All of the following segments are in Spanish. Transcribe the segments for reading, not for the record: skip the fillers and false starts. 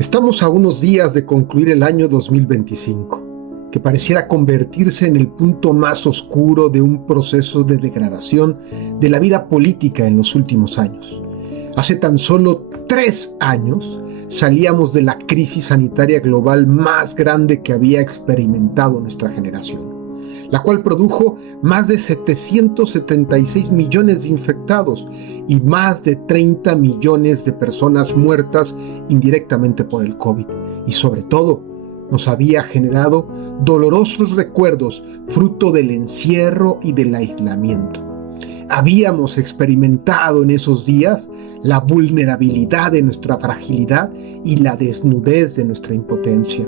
Estamos a unos días de concluir el año 2025, que pareciera convertirse en el punto más oscuro de un proceso de degradación de la vida política en los últimos años. Hace tan solo 3 años salíamos de la crisis sanitaria global más grande que había experimentado nuestra generación, la cual produjo más de 776 millones de infectados y más de 30 millones de personas muertas indirectamente por el COVID. Y sobre todo, nos había generado dolorosos recuerdos fruto del encierro y del aislamiento. Habíamos experimentado en esos días la vulnerabilidad de nuestra fragilidad y la desnudez de nuestra impotencia.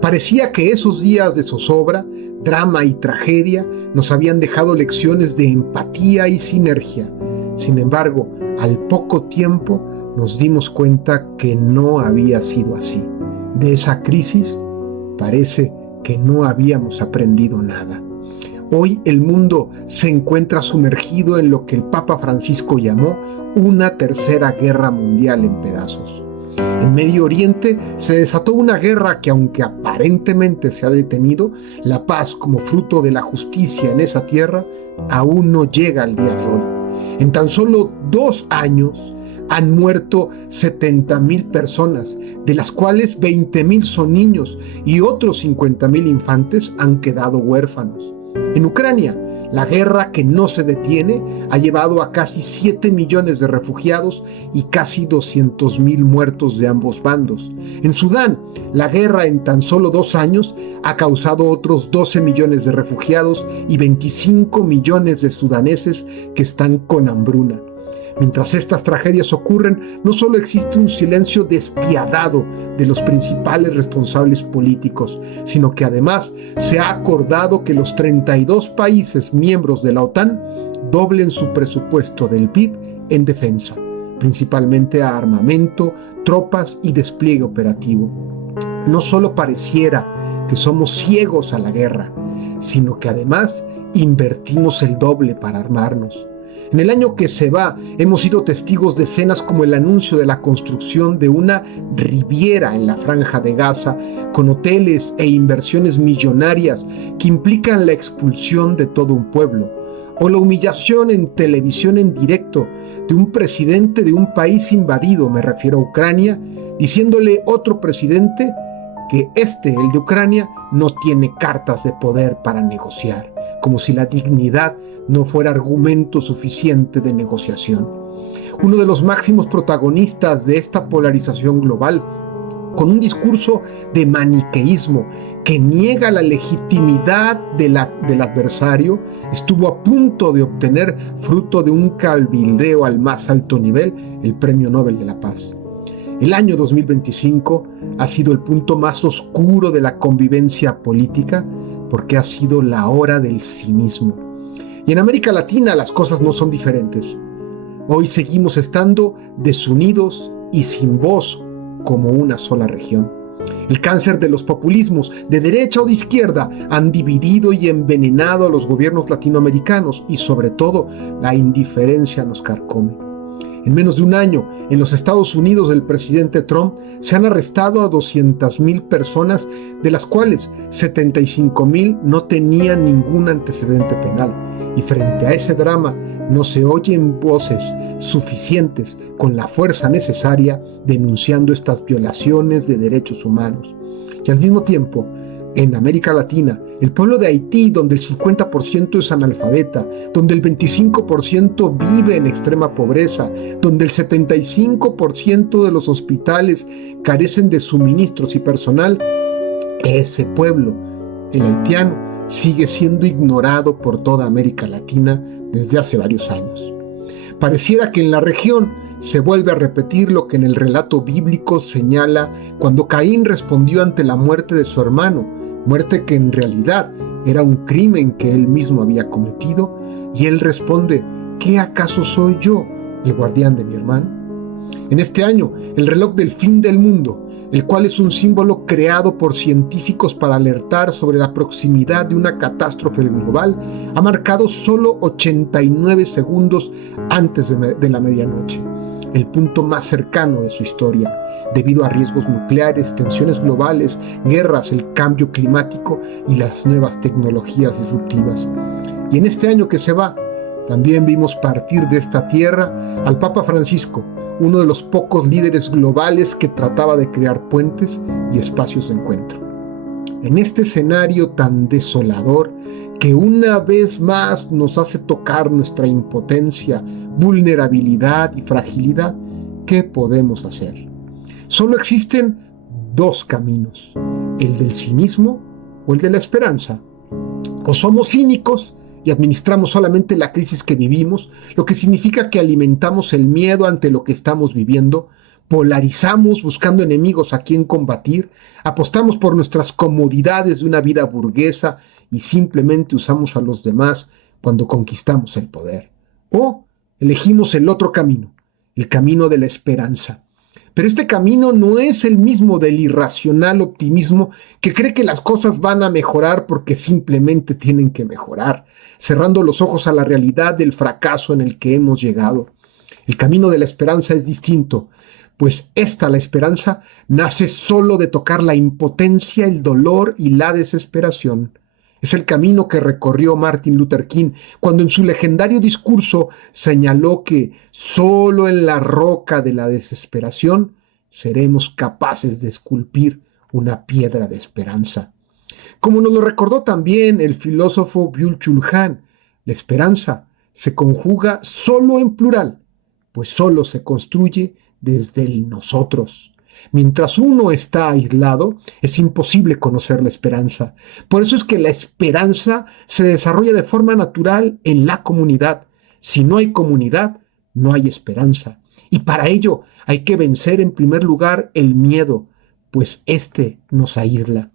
Parecía que esos días de zozobra, drama y tragedia nos habían dejado lecciones de empatía y sinergia. Sin embargo, al poco tiempo nos dimos cuenta que no había sido así. De esa crisis parece que no habíamos aprendido nada. Hoy el mundo se encuentra sumergido en lo que el Papa Francisco llamó una tercera guerra mundial en pedazos. En Medio Oriente se desató una guerra que, aunque aparentemente se ha detenido, la paz como fruto de la justicia en esa tierra aún no llega al día de hoy. En tan solo 2 años han muerto 70,000 personas, de las cuales 20,000 son niños y otros 50,000 infantes han quedado huérfanos. En Ucrania, la guerra que no se detiene ha llevado a casi 7 millones de refugiados y casi 200,000 muertos de ambos bandos. En Sudán, la guerra en tan solo 2 años ha causado otros 12 millones de refugiados y 25 millones de sudaneses que están con hambruna. Mientras estas tragedias ocurren, no solo existe un silencio despiadado de los principales responsables políticos, sino que además se ha acordado que los 32 países miembros de la OTAN doblen su presupuesto del PIB en defensa, principalmente a armamento, tropas y despliegue operativo. No solo pareciera que somos ciegos a la guerra, sino que además invertimos el doble para armarnos. En el año que se va, hemos sido testigos de escenas como el anuncio de la construcción de una riviera en la Franja de Gaza, con hoteles e inversiones millonarias que implican la expulsión de todo un pueblo, o la humillación en televisión en directo de un presidente de un país invadido, me refiero a Ucrania, diciéndole otro presidente que el de Ucrania, no tiene cartas de poder para negociar, como si la dignidad no fuera argumento suficiente de negociación. Uno de los máximos protagonistas de esta polarización global, con un discurso de maniqueísmo que niega la legitimidad del adversario, estuvo a punto de obtener, fruto de un cabildeo al más alto nivel, el Premio Nobel de la Paz. El año 2025 ha sido el punto más oscuro de la convivencia política porque ha sido la hora del cinismo. Y en América Latina las cosas no son diferentes. Hoy seguimos estando desunidos y sin voz como una sola región. El cáncer de los populismos, de derecha o de izquierda, han dividido y envenenado a los gobiernos latinoamericanos y sobre todo la indiferencia nos carcome. En menos de un año, en los Estados Unidos del presidente Trump, se han arrestado a 200,000 personas, de las cuales 75,000 no tenían ningún antecedente penal. Y frente a ese drama no se oyen voces suficientes con la fuerza necesaria denunciando estas violaciones de derechos humanos. Y al mismo tiempo, en América Latina, el pueblo de Haití, donde el 50% es analfabeta, donde el 25% vive en extrema pobreza, donde el 75% de los hospitales carecen de suministros y personal, ese pueblo, el haitiano, sigue siendo ignorado por toda América Latina desde hace varios años. Pareciera que en la región se vuelve a repetir lo que en el relato bíblico señala cuando Caín respondió ante la muerte de su hermano, muerte que en realidad era un crimen que él mismo había cometido, y él responde: ¿qué acaso soy yo, el guardián de mi hermano? En este año, el reloj del fin del mundo, el cual es un símbolo creado por científicos para alertar sobre la proximidad de una catástrofe global, ha marcado solo 89 segundos antes de la medianoche, el punto más cercano de su historia. debido a riesgos nucleares, tensiones globales, guerras, el cambio climático y las nuevas tecnologías disruptivas. Y en este año que se va, también vimos partir de esta tierra al Papa Francisco, uno de los pocos líderes globales que trataba de crear puentes y espacios de encuentro. En este escenario tan desolador que una vez más nos hace tocar nuestra impotencia, vulnerabilidad y fragilidad, ¿qué podemos hacer? Solo existen dos caminos, el del cinismo o el de la esperanza. O somos cínicos y administramos solamente la crisis que vivimos, lo que significa que alimentamos el miedo ante lo que estamos viviendo, polarizamos buscando enemigos a quien combatir, apostamos por nuestras comodidades de una vida burguesa y simplemente usamos a los demás cuando conquistamos el poder. O elegimos el otro camino, el camino de la esperanza. Pero este camino no es el mismo del irracional optimismo que cree que las cosas van a mejorar porque simplemente tienen que mejorar, cerrando los ojos a la realidad del fracaso en el que hemos llegado. El camino de la esperanza es distinto, pues la esperanza, nace solo de tocar la impotencia, el dolor y la desesperación. Es el camino que recorrió Martin Luther King cuando en su legendario discurso señaló que solo en la roca de la desesperación seremos capaces de esculpir una piedra de esperanza. Como nos lo recordó también el filósofo Byung-Chul Han, la esperanza se conjuga solo en plural, pues solo se construye desde el nosotros. Mientras uno está aislado, es imposible conocer la esperanza. Por eso es que la esperanza se desarrolla de forma natural en la comunidad. Si no hay comunidad, no hay esperanza. Y para ello hay que vencer en primer lugar el miedo, pues este nos aísla.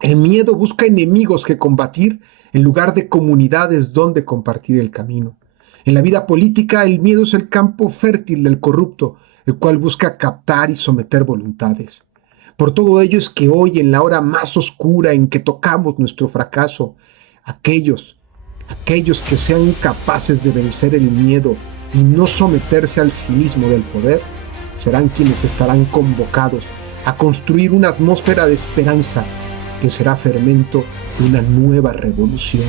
El miedo busca enemigos que combatir en lugar de comunidades donde compartir el camino. En la vida política, el miedo es el campo fértil del corrupto, el cual busca captar y someter voluntades. Por todo ello es que hoy, en la hora más oscura en que tocamos nuestro fracaso, aquellos que sean capaces de vencer el miedo y no someterse al cinismo del poder, serán quienes estarán convocados a construir una atmósfera de esperanza que será fermento de una nueva revolución.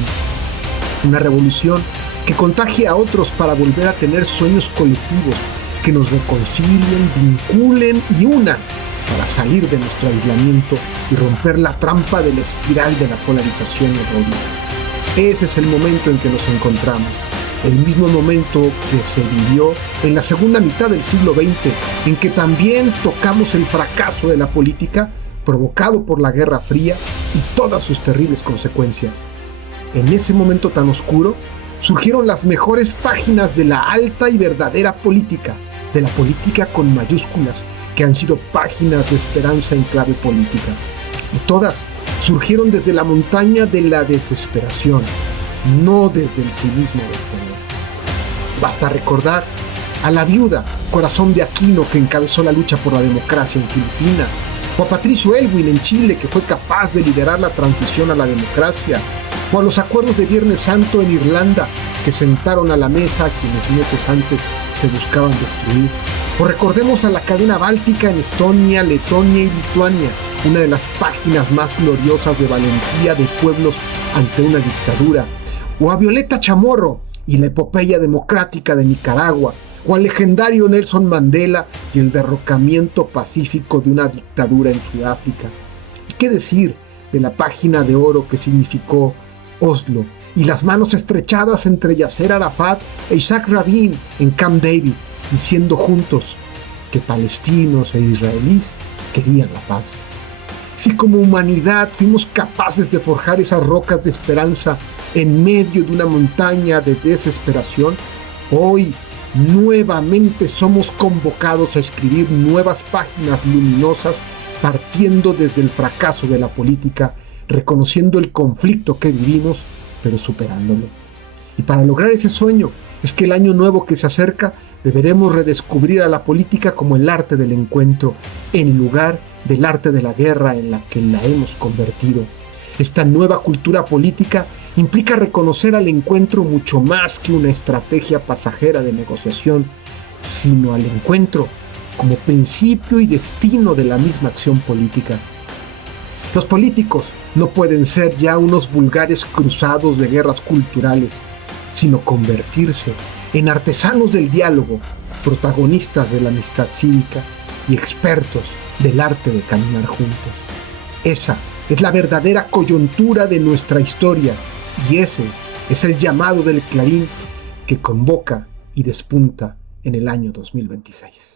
Una revolución que contagie a otros para volver a tener sueños colectivos que nos reconcilien, vinculen y unan para salir de nuestro aislamiento y romper la trampa de la espiral de la polarización y el odio. Ese es el momento en que nos encontramos, el mismo momento que se vivió en la segunda mitad del siglo XX, en que también tocamos el fracaso de la política provocado por la Guerra Fría y todas sus terribles consecuencias. En ese momento tan oscuro, surgieron las mejores páginas de la alta y verdadera política, de la política con mayúsculas, que han sido páginas de esperanza en clave política. Y todas surgieron desde la montaña de la desesperación, no desde el cinismo del poder. Basta recordar a la viuda Corazón de Aquino, que encabezó la lucha por la democracia en Filipinas, o a Patricio Aylwin en Chile, que fue capaz de liderar la transición a la democracia, o a los acuerdos de Viernes Santo en Irlanda, que sentaron a la mesa a quienes meses antes se buscaban destruir. O recordemos a la cadena báltica en Estonia, Letonia y Lituania, una de las páginas más gloriosas de valentía de pueblos ante una dictadura. O a Violeta Chamorro y la epopeya democrática de Nicaragua, o al legendario Nelson Mandela y el derrocamiento pacífico de una dictadura en Sudáfrica. ¿Y qué decir de la página de oro que significó Oslo y las manos estrechadas entre Yasser Arafat e Isaac Rabin en Camp David, diciendo juntos que palestinos e israelíes querían la paz? Si como humanidad fuimos capaces de forjar esas rocas de esperanza en medio de una montaña de desesperación, hoy nuevamente somos convocados a escribir nuevas páginas luminosas partiendo desde el fracaso de la política, reconociendo el conflicto que vivimos, pero superándolo. Y para lograr ese sueño es que el año nuevo que se acerca deberemos redescubrir a la política como el arte del encuentro, en lugar del arte de la guerra en la que la hemos convertido. Esta nueva cultura política implica reconocer al encuentro mucho más que una estrategia pasajera de negociación, sino al encuentro como principio y destino de la misma acción política. Los políticos no pueden ser ya unos vulgares cruzados de guerras culturales, sino convertirse en artesanos del diálogo, protagonistas de la amistad cívica y expertos del arte de caminar juntos. Esa es la verdadera coyuntura de nuestra historia y ese es el llamado del Clarín que convoca y despunta en el año 2026.